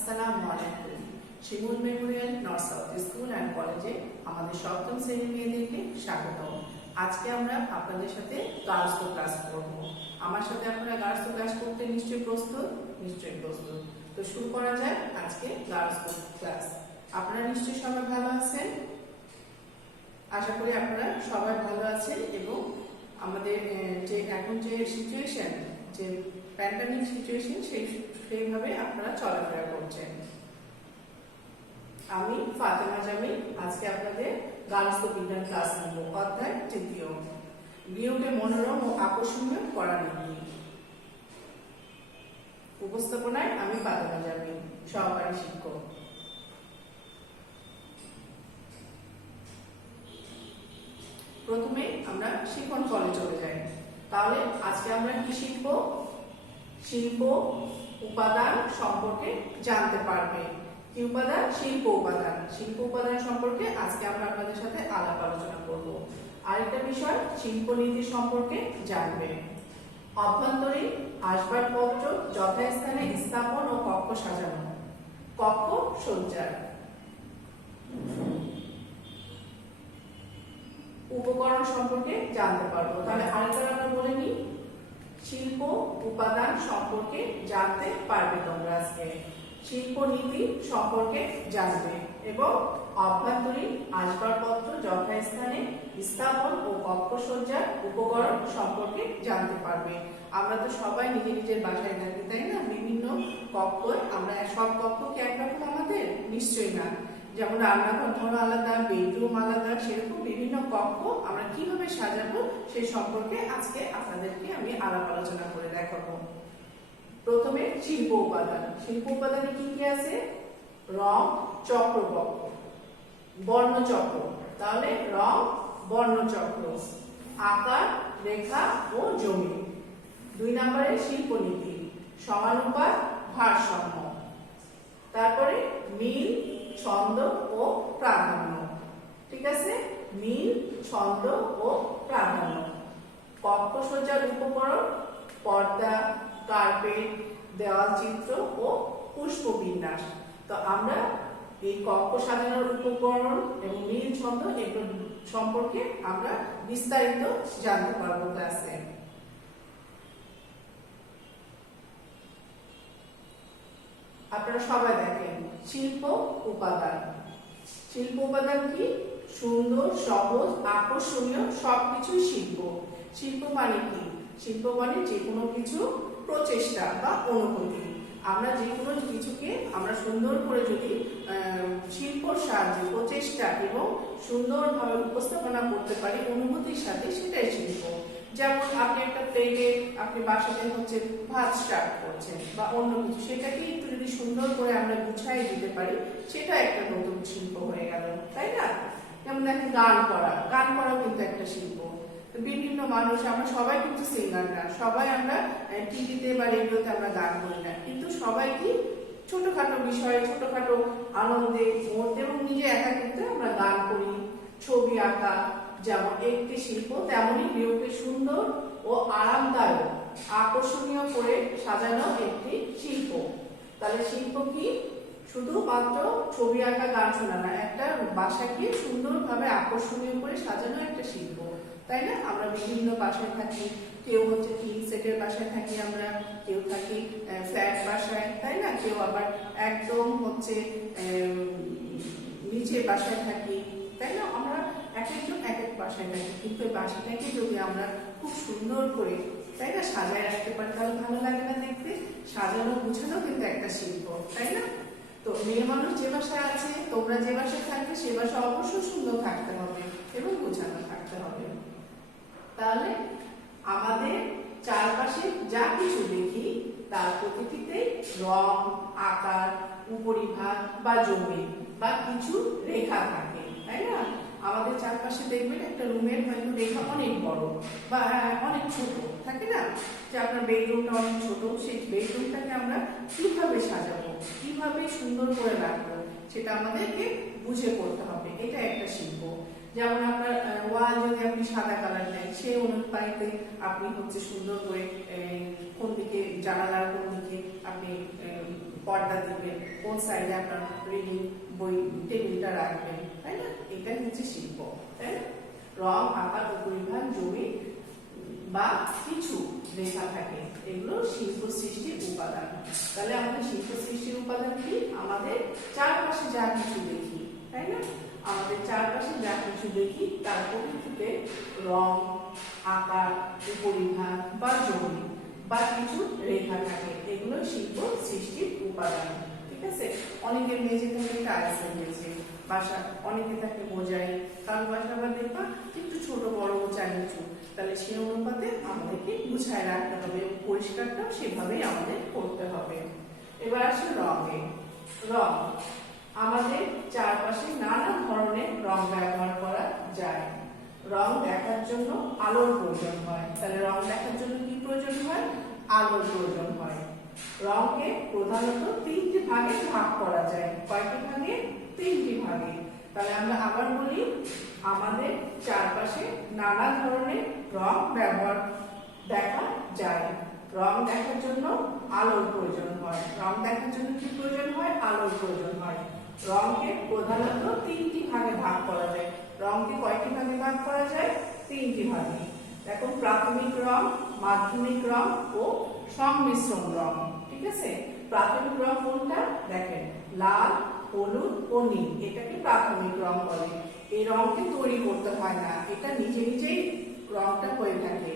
আসসালামু আলাইকুম। Shimul memorial north south school and কলেজে আমাদের সপ্তম শ্রেণীর মেয়েদেরকে স্বাগতম। আজকে আমরা আপনাদের সাথে গার্লস ক্লাস করব। আমার সাথে আপনারা গার্লস ক্লাস করতে নিশ্চয়ই প্রস্তুত? নিশ্চয়ই প্রস্তুত। তো শুরু করা যায় আজকে গার্লস ক্লাস। আপনারা নিশ্চয়ই সবাই ভালো আছেন, আশা করি আপনারা সবাই ভালো আছেন এবং আমাদের যে এখন যে সিচুয়েশন, যে প্যান্ডেমিক সিচুয়েশন, সেইভাবে আপনারা চলাফেরা করছেন। আমি ফাতেমা জামিল আজকে আপনাদের গার্লস বিজ্ঞান ক্লাস নেব। অধ্যায় তৃতীয়, বিয়োগে মনোরম ও আকর্ষণীয় পড়ালেখা। উপস্থাপনায় আমি ফাতেমা জামিল, সহকারী শিক্ষক। প্রথমে আমরা শিখন ফলে চলে যাই। তাহলে আজকে আমরা কি শিখব? শিল্প উপাদান সম্পর্কে জানতে পারবে। কি উপাদান? শিল্প উপাদান। শিল্প উপাদান সম্পর্কে আজকে আমরা আপনাদের সাথে আলাপ আলোচনা করব। আরেকটা বিষয়, শিল্পনীতি সম্পর্কে জানবে। অভ্যন্তরীণ আসবাবপত্র যথাস্থানে স্থাপন ও কক্ষ সাজানো, কক্ষ সজ্জা। উপকরণ সম্পর্কে জানতে পারবো। তাহলে আরেকবার আমরা বলে নিই, শিল্প উপাদান সম্পর্কে জানতে পারবে তোমরা আজকে। শিল্পনীতি সম্পর্কে জানবে এবং অভ্যন্তরীণ আসবাবপত্র যথাস্থানে স্থাপন ও কক্ষসজ্জার উপকরণ সম্পর্কে জানতে পারবে। আমরা তো সবাই নিজের নিজের বাসায় থাকি, তাই না? বিভিন্ন কক্ষ, আমরা সব কক্ষ কি একরকম আমাদের? নিশ্চয়ই না। যেমন রান্নাঘর ধরো আলাদা, বেডরুম আলাদা, সেরকম বিভিন্ন কক্ষ আমরা কিভাবে সাজাবো সেই সম্পর্কে আজকে আপনাদেরকে আমি আলাপ আলোচনা করে দেখাবো। প্রথমে শিল্প উপাদান। শিল্প উপাদানে কি কি আছে? রং, চক্রবক্ষ, বর্ণচক্র। তাহলে রং, বর্ণচক্র, আকার, রেখা ও জমি। 2 নম্বরে শিল্পনীতি, সমানুপাত, ভারসাম্য। তারপরে মিল, ছন্দ ও প্রাধান্য। ঠিক আছে? মিল, ছন্দ ও প্রাধান্য। কক্ষসজ্জার উপকরণ, পর্দা, কার্পেট, দেওয়াল চিত্র ও পুষ্পবিন্যাস। তো আমরা এই কক্ষ সাজানোর উপকরণ এবং মিল, ছন্দ এগুলো সম্পর্কে আমরা বিস্তারিত জানতে পারবো ক্লাসে। আপনারা সবাই দেখেন, শিল্প উপাদান। শিল্প উপাদান কি? সুন্দর, সহজ, আকর্ষণীয় সবকিছুই শিল্প। শিল্প মানে কি? শিল্প মানে যে কোনো কিছু প্রচেষ্টা বা অনুভূতি। আমরা যে কোনো কিছুকে আমরা সুন্দর করে যদি শিল্পর সাহায্যে প্রচেষ্টা এবং সুন্দরভাবে উপস্থাপনা করতে পারি অনুভূতির সাথে, সেটাই শিল্প। যেমন আপনি একটা প্লেটে আপনি বাসাতে হচ্ছে ভাত স্টার্ট করছেন বা অন্য কিছু, সেটাকে একটু যদি সুন্দর করে আমরা গুছাই দিতে পারি, সেটা একটা নতুন শিল্প হয়ে গেল, তাই না? যেমন দেখেন গান করা, গান করাও কিন্তু একটা শিল্প। বিভিন্ন মানুষ, আমরা সবাই কিন্তু সিঙ্গার না, সবাই আমরা টিভিতে বা রেডিওতে আমরা গান করি না, কিন্তু সবাই কি ছোটখাটো বিষয়ে, ছোটখাটো আনন্দে মুহূর্তে এবং নিজে একা কিন্তু আমরা গান করি। ছবি আঁকা যেমন একটি শিল্প, তেমনি গৃহকে সুন্দর ও আরামদায়ক, আকর্ষণীয় করে সাজানো একটি শিল্প। তাহলে শিল্প কি? শুধুমাত্র ছবি আঁকা, গান শোনা না, একটা বাসাকে সুন্দরভাবে আকর্ষণীয় করে সাজানো একটা শিল্প, তাই না? আমরা বিভিন্ন বাসায় থাকি, কেউ হচ্ছে টিন সেটের বাসায় থাকি আমরা, কেউ থাকি ফ্ল্যাট বাসায়, তাই না? কেউ আবার একদম হচ্ছে নিচের বাসায় থাকি, তাই না? আমরা এক একজন এক এক বাসায় থাকি, কিন্তু এই বাসাটাকে যদি আমরা খুব সুন্দর করে, তাই না, সাজায় রাখতে পারি, তাহলে ভালো লাগে না দেখতে? সাজানো গুছানো কিন্তু একটা শিল্প, তাই না? তো মেয়ে মানুষ যে বাসায় আছে, তোমরা যে বাসায় থাকবে, সে বাসা অবশ্যই সুন্দর থাকতে হবে এবং গুছানো থাকতে হবে। তাহলে আমাদের চারপাশে যা কিছু দেখি তার প্রতিটিতে রং, আকার, উপরিভাগ বা জমি বা কিছু রেখা থাকে, তাই না? আমাদের চারপাশে দেখবেন একটা রুমের হয়তো রেখা অনেক বড় বা অনেক ছোট থাকে না? যে আপনার বেডরুমটা অনেক ছোট, সেই বেডরুমটাকে আমরা কিভাবে সাজাবো, কিভাবে সুন্দর করে রাখবো, সেটা আমাদেরকে বুঝে করতে হবে। এটা একটা শিল্প। যেমন আপনার ওয়াল যদি আপনি সাদা কালার দেন, সেই অনুপাতে আপনি হচ্ছে সুন্দর করে কোন দিকে জানালার কোন দিকে আপনি পর্দা দিবেন, কোন সাইডে আপনার রিডিং বই টেবিলটা রাখবেন, তাই না? এটাই হচ্ছে শিল্প, তাই না? রং, আকার, উপরিভাগ, জমি বা কিছু রেখা থাকে, এগুলো শিল্প সৃষ্টির উপাদান। তাহলে আমাদের শিল্প সৃষ্টির উপাদান কি? আমাদের চারপাশে যা কিছু দেখি, তাই না? আমাদের চারপাশে যা কিছু দেখি তার প্রকৃতিতে রং, আকার, উপরিভাগ বা জমি বা কিছু রেখা থাকে, এগুলো শিল্প সৃষ্টির উপাদান। ঠিক আছে? অনেকের মেঝে থেকে টাইলস রয়েছে, বাসা অনেকে তাকে বোঝায়, কারণ বাসা আবার দেখবা একটু ছোট বড় উঁচা নিচু, তাহলে সেই অনুপাতে আমাদেরকে গুছায় রাখতে হবে, পরিষ্কারটা সেভাবেই আমাদের করতে হবে। এবার আসে রঙে। রং, আমাদের চারপাশে নানা ধরনের রং ব্যবহার করা যায়। রং দেখার জন্য আলোর প্রয়োজন হয়, তাহলে রং দেখার জন্য কি প্রয়োজন হয়? আলোর প্রয়োজন হয়। রংকে প্রধানত তিনটি ভাগে ভাগ করা যায়। কয়টি ভাগে? তিনটি ভাগে। তাহলে আমরা আবার বলি, আমাদের চারপাশে নানা ধরনের রং ব্যবহার দেখা যায়। রং দেখার জন্য আলোর প্রয়োজন হয়। রং দেখার জন্য কি প্রয়োজন হয়? আলোর প্রয়োজন হয়। রংকে প্রধানত তিনটি ভাগে ভাগ করা যায়। রংকে কয়টি ভাগে ভাগ করা যায়? তিনটি ভাগে। দেখো, প্রাথমিক রং, মাধ্যমিক রং ও সংমিশ্রণ রং। ঠিক আছে? প্রাথমিক রং কোনটা? দেখেন, লাল, হলুদ ও নীল, এটাকে প্রাথমিক রং বলে। এই রংকে তৈরি করতে হয় না, এটা নিজে নিজেই রংটা হয়ে থাকে।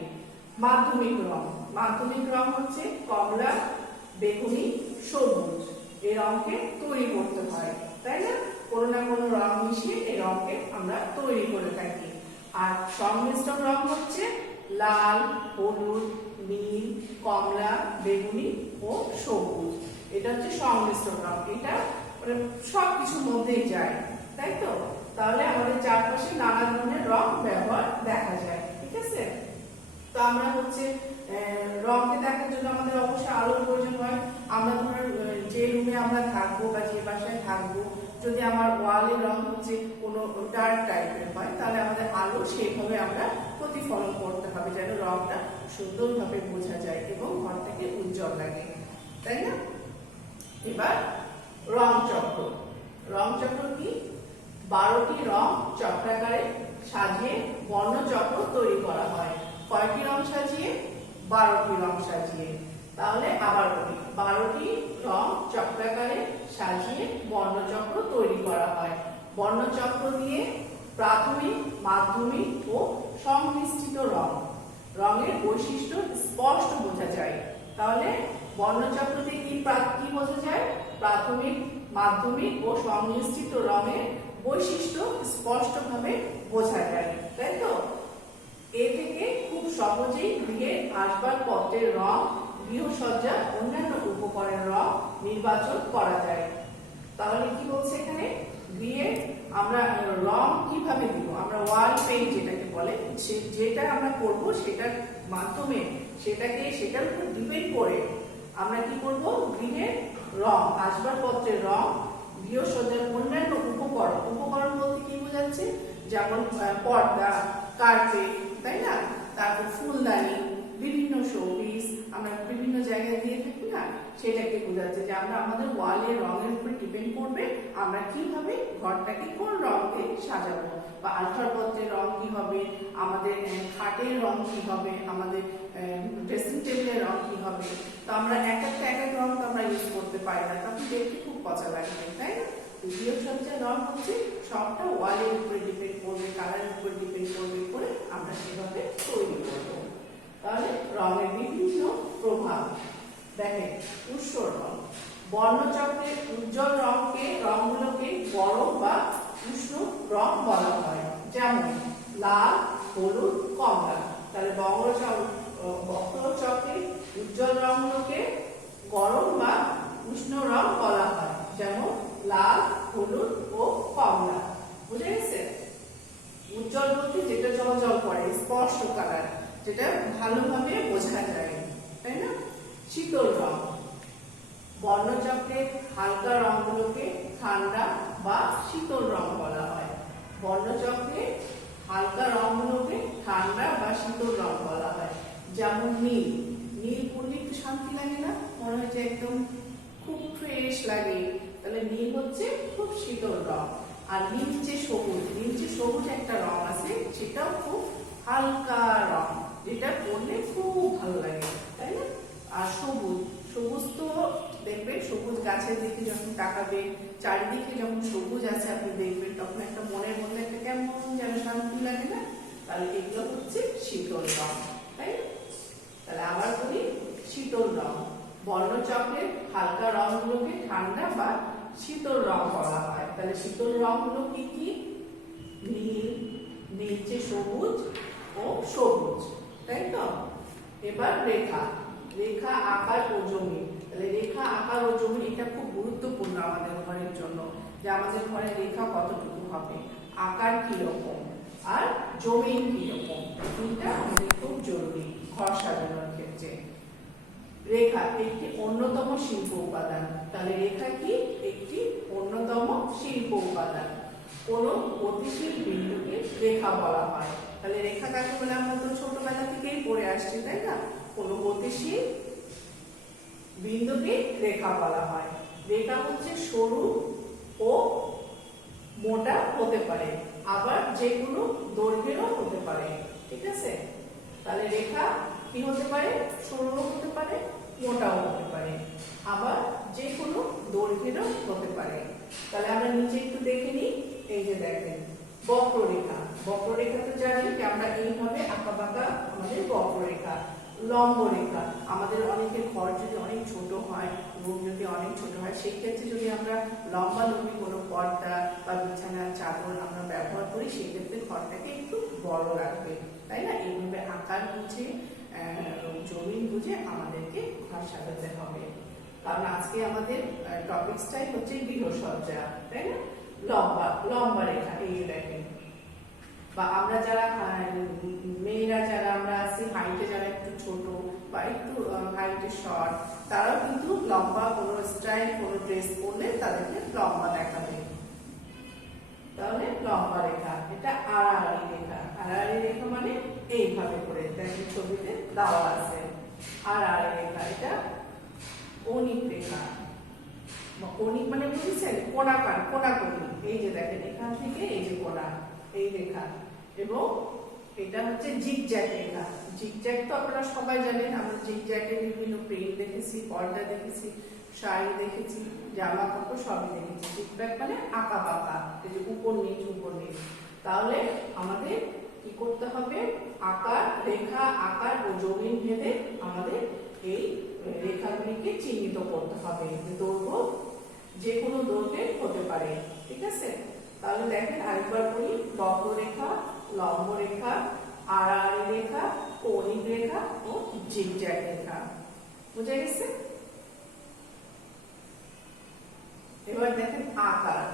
মাধ্যমিক রং, মাধ্যমিক রং হচ্ছে কমলা, বেগুনি, সবুজ। এই রংকে তৈরি করতে হয়, তাই না? কোনো না কোনো রং মিশিয়ে এই রংকে আমরা তৈরি করে থাকি। আর সংমিশ্রণ রং হচ্ছে লাল, হলুদ, নীল, কমলা, বেগুনি ও সবুজ। এটা হচ্ছে সংমিশ্রণ রং, এটা মানে সবকিছুর মধ্যেই যায়, তাই তো? তাহলে আমাদের চারপাশে নানা ধরনের রং ব্যবহার দেখা যায়। ঠিক আছে? তো আমরা হচ্ছে রংকে দেখার জন্য আমাদের অবশ্যই আলোর প্রয়োজন হয়। আমরা ধর যে রুমে আমরা থাকবো বা যে বাসায় থাকবো, যদি আমার ওয়ালের রং হচ্ছে কোনো ডার্ক টাইপের হয়, তাহলে আমাদের আলো সেইভাবে আমরা প্রতিফলন করতে হবে, যেন রংটা সুন্দরভাবে বোঝা যায় এবং ঘরটাকে উজ্জ্বল লাগে, তাই না? এবার রং চক্র। রং চক্র কি? 12টি রং চক্রাকারে সাজিয়ে বর্ণচক্র তৈরি করা হয়। কয়টি রং সাজিয়ে? 12টি রং সাজিয়ে। তাহলে আবার বলি, 12টি রং চক্রাকারে সাজিয়ে বর্ণচক্র তৈরি করা হয়। বর্ণচক্র দিয়ে প্রাথমিক, মাধ্যমিক ও সংমিশ্রিত রং, রঙের বৈশিষ্ট্য স্পষ্ট বোঝা যায়। তাহলে বর্ণচক্র দিয়ে কি বোঝা যায়? প্রাথমিক, মাধ্যমিক ও সংমিশ্রিত রঙের বৈশিষ্ট্য স্পষ্টভাবে বোঝা যায়, তাই তো? এ থেকে খুব সহজেই গৃহের আসবাবপত্রের রং, গৃহসজ্জা, অন্যান্য উপকরণের রং নির্বাচন করা যায়। তাহলে কি বলছে এখানে? গৃহে আমরা রং কিভাবে দিব? আমরা ওয়াল পেইন্ট যেটাকে বলে, যেটা আমরা করব সেটার মাধ্যমে সেটার উপর ডিপেন্ড করে আমরা কি করব? গৃহের রং, আসবাবপত্রের রং, গৃহসজ্জার অন্যান্য উপকরণ বলতে কি বোঝাচ্ছে? যেমন পর্দা, কার্পেট, তাই না? তারপর ফুলদানি, বিভিন্ন শোপিস আমরা বিভিন্ন জায়গায় দিয়ে থাকি না, সেটাকে বোঝাচ্ছে যে আমরা আমাদের ওয়ালের রঙের উপর ডিপেন্ড করবে আমরা কিভাবে ঘরটাকে কোন রং দিয়ে সাজাবো, বা আসবাবপত্রের রং কি হবে, আমাদের খাটের রং কি হবে, আমাদের ড্রেসিং টেবিলের রং কি হবে। তো আমরা এক এক রং তো আমরা ইউজ করতে পারি না, তখন দেখতে খুব পচা লাগবে, তাই না? গৃহসজ্জার রং হচ্ছে সবটা ওয়ালের উপরে ডিপেন্ড করবে, কালারের উপরে ডিপেন্ড করবে করে আমরা সেভাবে তৈরি করবো। তাহলে রঙের বিভিন্ন প্রভাব দেখেন। উৎস রং, বর্ণচক্রের উজ্জ্বল রংগুলোকে গরম বা উষ্ণ রং বলা হয়, যেমন লাল, হলুদ, কমলা। তাহলে বক্রচক্রের উজ্জ্বল রংগুলোকে গরম বা উষ্ণ রং বলা হয়, যেমন লাল, হলুদ ও কমলা। বুঝে গেছে? উজ্জ্বল বলতে যেটা জ্বলজ্বল করে, স্পষ্ট কালার, যেটা ভালোভাবে বোঝা যায়, তাই না? শীতল রং, বর্ণচক্রের হালকা রংগুলোকে ঠান্ডা বা শীতল রং বলা হয়। বর্ণচক্রের হালকা রংগুলোকে ঠান্ডা বা শীতল রং বলা হয়, যেমন নীল। নীল পড়লে একটু শান্তি লাগে না? মনে হয় যে একদম খুব ফ্রেশ ফ্রেশ লাগে। তাহলে নীল হচ্ছে খুব শীতল রং। আর নীলচে সবুজ একটা রং আছে, সেটাও খুব হালকা রং, যেটা পরলে খুব ভালো লাগে, তাই না? আর সবুজ তো দেখবেন, সবুজ গাছের দিকে যখন তাকাবে, চারিদিকে যখন সবুজ আছে আপনি দেখবেন, তখন একটা মনের মধ্যে একটা কেমন যেন শান্তি লাগে না? তাহলে এগুলো হচ্ছে শীতল রং, তাই না? তাহলে আবার বলি, শীতল রং। বর্ণচক্রের হালকা রংগুলোকে ঠান্ডা বা শীতল রং বলা হয়। তাহলে শীতল রংগুলো কি কি? নীল, নীলচে সবুজ ও সবুজ, তাই তো? এবার রেখা আকার ও জমিন। তাহলে রেখা আকার ও জমিন এটা খুব গুরুত্বপূর্ণ আমাদের ঘরের জন্য, যে আমাদের ঘরে রেখা কতটুকু হবে, আকার কিরকম, আর জমিন কিরকম, এটা আমাদের খুব জরুরি ঘর সাজানোর ক্ষেত্রে। রেখা একটি অন্যতম শিল্প উপাদান। তাহলে রেখা কি? একটি অন্যতম শিল্প উপাদান। কোন গতিশীল বিন্দুকে রেখা বলা হয়। তাহলে রেখা কাকে বলে আমরা তো ছোটবেলা থেকেই পড়ে আসছি, তাই না? কোন গতিশীল বিন্দুকে রেখা বলা হয়। রেখা হচ্ছে সরু ও মোটা হতে পারে, আবার যে কোনো দৈর্ঘ্যেরও হতে পারে, ঠিক আছে? তাহলে রেখা কি হতে পারে? সরু হতে পারে, মোটাও হতে পারে, আবার যে কোনো দৈর্ঘ্যেরও হতে পারে। তাহলে আমরা নিচে একটু দেখে নিই। এই যে দেখেন বক্ররেখা। বক্ররেখা তো জানি যে আমরা এইভাবে আঁকা বাঁকা আমাদের বক্ররেখা। লম্ব রেখা, আমাদের অনেকের ঘর যদি অনেক ছোট হয়, রুম যদি অনেক ছোট হয়, সেক্ষেত্রে যদি আমরা লম্বালম্বি কোনো পর্দা বা বিছানার চাদর আমরা ব্যবহার করি, সেক্ষেত্রে ঘরটাকে একটু বড় রাখবে, তাই না? এইভাবে আকার বুঝে জমিন বুঝে আমাদেরকে ঘর সাজাতে হবে। কারণ আজকে আমাদের টপিকসটাই হচ্ছে গৃহসজ্জা, তাই না? লম্বা রেখা, এই দেখেন। বা আমরা যারা মেয়েরা যারা আমরা আছি হাইটে, যারা একটু ছোট বা একটু হাইটে শর্ট, তারাও কিন্তু লম্বা কোনো স্টাইল কোনো ড্রেস পরলে তাদেরকে লম্বা দেখাবে। তাহলে লম্বা রেখা, এটা আড়াআড়ি রেখা। আড়াআড়ি রেখা মানে এইভাবে করে দেখেন ছবিতে দেওয়া আছে আড়াআড়ি রেখা। এটা কৌণিক রেখা। কৌণিক মানে বুঝছেন? কোণাকুণি। এই যে দেখেন এখান থেকে এই যে কোণা, এই রেখা। এবং এটা হচ্ছে জিগজ্যাগ রেখা। জিগজ্যাগ তো আপনারা সবাই জানেন, আমরা জিগজ্যাগের বিভিন্ন প্রিন্ট দেখেছি, পর্দা দেখেছি, শাড়ি দেখেছি, জামা কাপড় সবই দেখেছি। জিগজ্যাগ মানে আঁকা বাঁকা, এই যে উপর নিচ। তাহলে আমাদের কি করতে হবে? রেখা আকার ও জমিন ভেদে আমাদের এই রেখাগুলিকে চিহ্নিত করতে হবে। দৈর্ঘ্য যে কোনো দৈর্ঘ্যের হতে পারে, ঠিক আছে? তাহলে দেখেন আরেকবার বলি, বক্ররেখা, লম্ব রেখা, আড়াআড়ি রেখা, কৌণিক রেখা ও জিগজ্যাগ রেখা। বুঝে গেছে? এবার দেখেন আকার।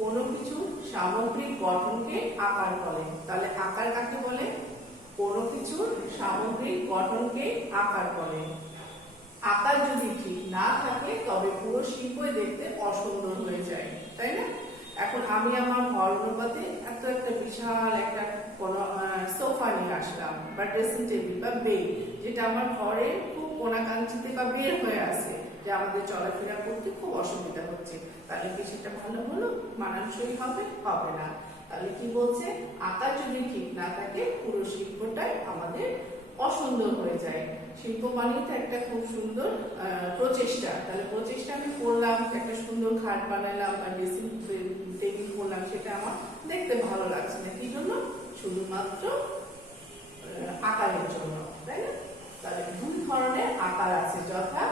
কোনো কিছু সামগ্রিক গঠনকে আকার বলে। তাহলে আকার কাকে বলে? কোনো কিছুর সামগ্রিক গঠনকে আকার বলে। আকার যদি ঠিক না থাকে তবে পুরো শিল্পই দেখতে অসুন্দর হয়ে যায়, তাই না? এখন আমি আমার ঘর অনুপাতে একটা বিশাল একটা কোনো সোফা নিয়ে আসলাম, বা ড্রেসিং টেবিল বা বেড, যেটা আমার ঘরে খুব কোণাকাঞ্চিতে বা বের হয়ে আছে, যে আমাদের চলাফেরা করতে খুব অসুবিধা হচ্ছে। তাহলে কি সেটা ভালো হলো? মানানসই হবে না। তাহলে কি বলছে? আকার যদি ঠিক না থাকে পুরো শিল্পটাই আমাদের অসুন্দর হয়ে যায়। শিল্প মানে তো একটা খুব সুন্দর প্রচেষ্টা। তাহলে প্রচেষ্টা আমি করলাম, একটা সুন্দর খাট বানালাম বা ড্রেসিং টেবিল করলাম, সেটা আমার দেখতে ভালো লাগছে না। কি জন্য? শুধুমাত্র আকারের জন্য, তাই না? তাহলে দুই ধরনের আকার আছে, যথা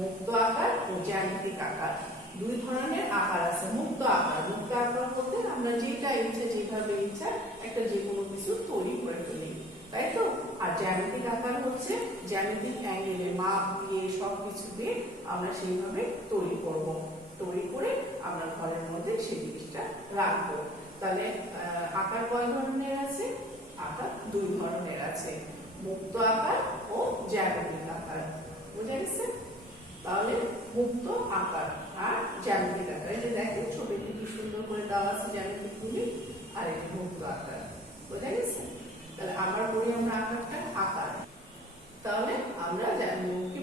মুক্ত আকার ও জ্যামিতিক আকার। দুই ধরনের আকার আছে। মুক্ত আকার বলতে আমরা যেটা ইচ্ছা, যেভাবে ইচ্ছা একটা যে কোনো কিছু তৈরি করে ফেলি, তাই তো? আর জ্যামিতিক আকার হচ্ছে জ্যামিতিক অ্যাঙ্গেলে মাপ দিয়ে সবকিছু দিয়ে আমরা সেইভাবে তৈরি করব, তৈরি করে আমরা ঘরের মধ্যে সেই জিনিসটা রাখবো। তাহলে আকার কয় ধরনের আছে? আকার দুই ধরনের আছে, মুক্ত আকার ও জ্যামিতিক আকার। বুঝে গেছে? তাহলে মুক্ত আকার আর জ্যামিতিক আকার, এই যে দেখেন ছবিটি কি সুন্দর করে দেওয়া আছে, জ্যামিতিক গুলি আর এই মুক্ত আকার। বুঝে গেছে? তাহলে আবার করি আমরা আকার। তাহলে আমরা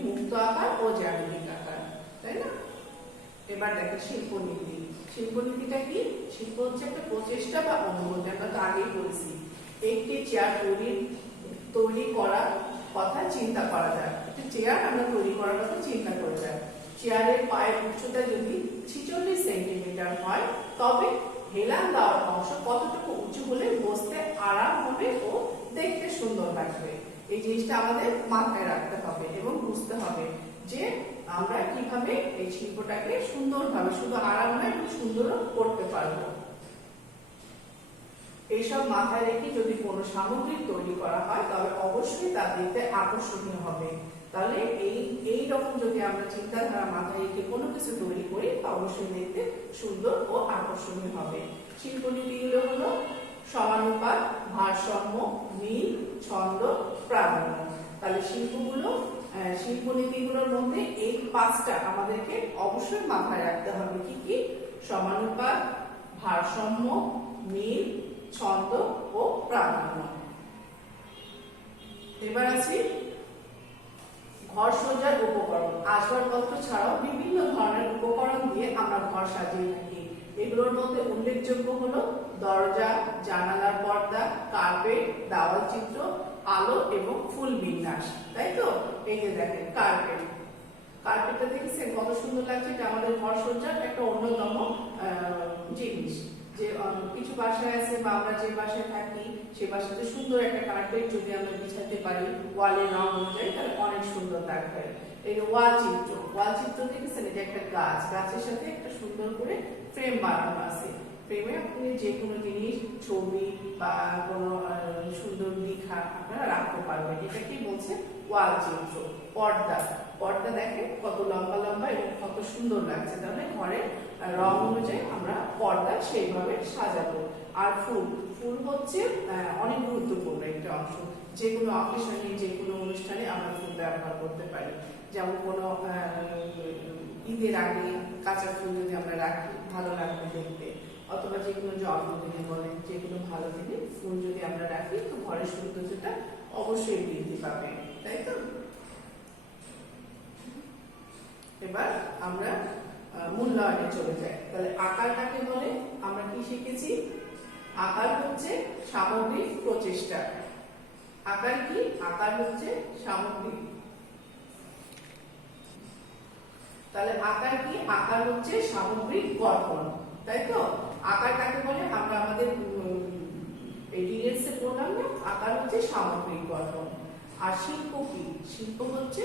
মুক্ত আকার ও জ্যামিতিক আকার, তাই না? এবার দেখেন শিল্পনীতি। শিল্পনীতিটা কি? শিল্প হচ্ছে একটা প্রচেষ্টা বা অনুভূতি, আমরা তো আগেই বলেছি। একটি চেয়ার তৈরি করার কথা চিন্তা করা যায়। একটি চেয়ার আমরা তৈরি করার কথা চিন্তা করে যায়। চেয়ারের পায়ের উচ্চতা যদি 46 সেন্টিমিটার হয়, তবে হেলান দেওয়ার অংশ কতটুকু উঁচু হলে বসতে আরাম হবে ও দেখতে সুন্দর লাগবে। এই জিনিসটা আমাদের মাথায় রাখতে হবে এবং বুঝতে হবে যে আমরা কিভাবে এই শিল্পটাকে সুন্দরভাবে, শুধু আরাম নয়, সুন্দর করতে পারবো। এইসব মাথায় রেখে যদি কোনো সামগ্রী তৈরি করা হয় তবে অবশ্যই তা দেখতে আকর্ষণীয় হবে। তাহলে এই রকম যদি আমরা চিন্তাধারা মাথায় রেখে কোনো কিছু তৈরি করি তা অবশ্যই দেখতে সুন্দর ও আকর্ষণীয় হবে। শিল্পনীতিগুলো হলো সমানুপাত, ভারসাম্য, মিল, ছন্দ, প্রাধান্য। তাহলে শিল্পনীতিগুলোর মধ্যে এই 5টা আমাদেরকে অবশ্যই মাথায় রাখতে হবে। কি কি? সমানুপাত, ভারসাম্য, মিল, ছন্দ ও প্রাধান্য। এবার আছে ঘর সজ্জার উপকরণ। আসবাবপত্র ছাড়াও বিভিন্ন ধরনের উপকরণ দিয়ে আমরা ঘর সাজিয়ে থাকি। এগুলোর মধ্যে উল্লেখযোগ্য হলো দরজা, জানালার পর্দা, কার্পেট, দেওয়াল চিত্র, আলো এবং ফুল বিন্যাস। তাই তো? এই যে দেখেন কার্পেটটা দেখেছেন কত সুন্দর লাগছে। এটা আমাদের ঘর সজ্জার একটা অন্যতম জিনিস। যে কিছু বাসায় আছে বা আমরা যে বাসায় থাকি সে বাসাতে সুন্দর একটা কার্পেট যদি আমরা বিছাতে পারি ওয়ালের রং অনুযায়ী, তাহলে অনেক সুন্দর লাগবে। এই ওয়াল চিত্র দেখেছেন, এটা একটা গাছের সাথে একটা সুন্দর করে ফ্রেম বানানো আছে। ফ্রেমে আপনি যে কোনো জিনিস, ছবি বা কোনো সুন্দর লেখা আপনারা রাখতে পারবেন। এটা কি বলছে? ওয়াল চিত্র। পর্দা দেখেন কত লম্বা লম্বা এবং কত সুন্দর লাগছে। তাহলে ঘরের রং অনুযায়ী আমরা পর্দা সেইভাবে সাজাবো। আর ফুল হচ্ছে অনেক গুরুত্বপূর্ণ একটা অংশ। যে কোনো অকেশনে, যে কোনো অনুষ্ঠানে আমরা ফুল ব্যবহার করতে পারি। যেমন কোনো ঈদের আগে কাঁচা ফুল যদি আমরা রাখি ভালো লাগবে দেখতে, অথবা যে কোনো জন্মদিনে বলেন, যে কোনো ভালো দিনে ফুল যদি আমরা রাখি তো ঘরের সৌন্দর্যটা অবশ্যই বৃদ্ধি পাবে। তাই তো? এবার আমরা মূল্যায়নে চলে যাই। তাহলে আকার কাকে বলে? আমরা কি শিখেছি? আকার হচ্ছে সামগ্রিক প্রচেষ্টা। আকার কি? আকার হচ্ছে সামগ্রিক। তাহলে আকার কি? আকার হচ্ছে সামগ্রিক গঠন। তাই তো? আকার কাকে বলে? আমরা আমাদের এই ডিটেইলসে পড়লাম না, আকার হচ্ছে সামগ্রিক গঠন। আর শিল্প কি? শিল্প হচ্ছে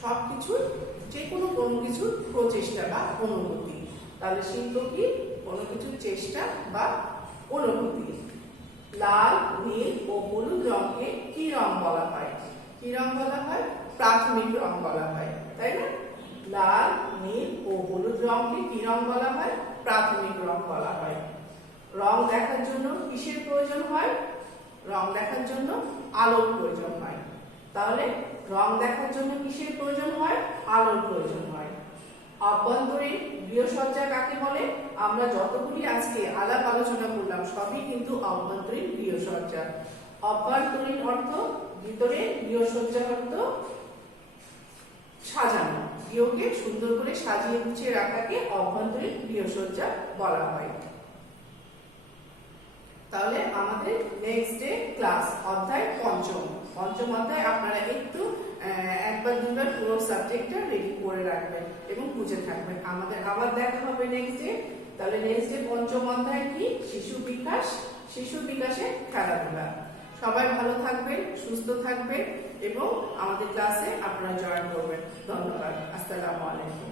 সবকিছু, যে কোনো কিছুর প্রচেষ্টা বা অনুভূতি। তাহলে শিল্প কি? কোনো কিছুর চেষ্টা বা অনুভূতি। লাল, নীল ও হলুদ রঙকে কি রং বলা হয়? কি রং বলা হয়? প্রাথমিক রং বলা হয়। তাই না? লাল, নীল ও হলুদ রঙকে কি রং বলা হয়? প্রাথমিক রং বলা হয়। রং দেখার জন্য কিসের প্রয়োজন হয়? রং দেখার জন্য আলোর প্রয়োজন হয়। তাহলে রং দেখার জন্য কিসের প্রয়োজন হয়? আলোর প্রয়োজন হয়। অভ্যন্তরীণ গৃহসজ্জা কাকে বলে? আমরা যতগুলি আজকে আলাপ আলোচনা করলাম সবই কিন্তু অভ্যন্তরীণ গৃহসজ্জা। অভ্যন্তরীণ অর্থ ভিতরে, গৃহসজ্জা অর্থ সাজানো। গৃহকে সুন্দর করে সাজিয়ে গুছিয়ে রাখাকে অভ্যন্তরীণ গৃহসজ্জা বলা হয়। তাহলে আমাদের নেক্সট ডে ক্লাস অধ্যায় পঞ্চম অধ্যায় আপনারা একটু একবার দুবার পুরো সাবজেক্টটা রেডি করে রাখবেন এবং বুঝে থাকবেন। আমাদের আবার দেখা হবে নেক্সট ডে। তাহলে নেক্সট ডে পঞ্চম অধ্যায় কি? শিশু বিকাশে খেলাধুলা। সবাই ভালো থাকবেন, সুস্থ থাকবেন এবং আমাদের ক্লাসে আপনারা জয়েন করবেন। ধন্যবাদ। আসসালামু আলাইকুম।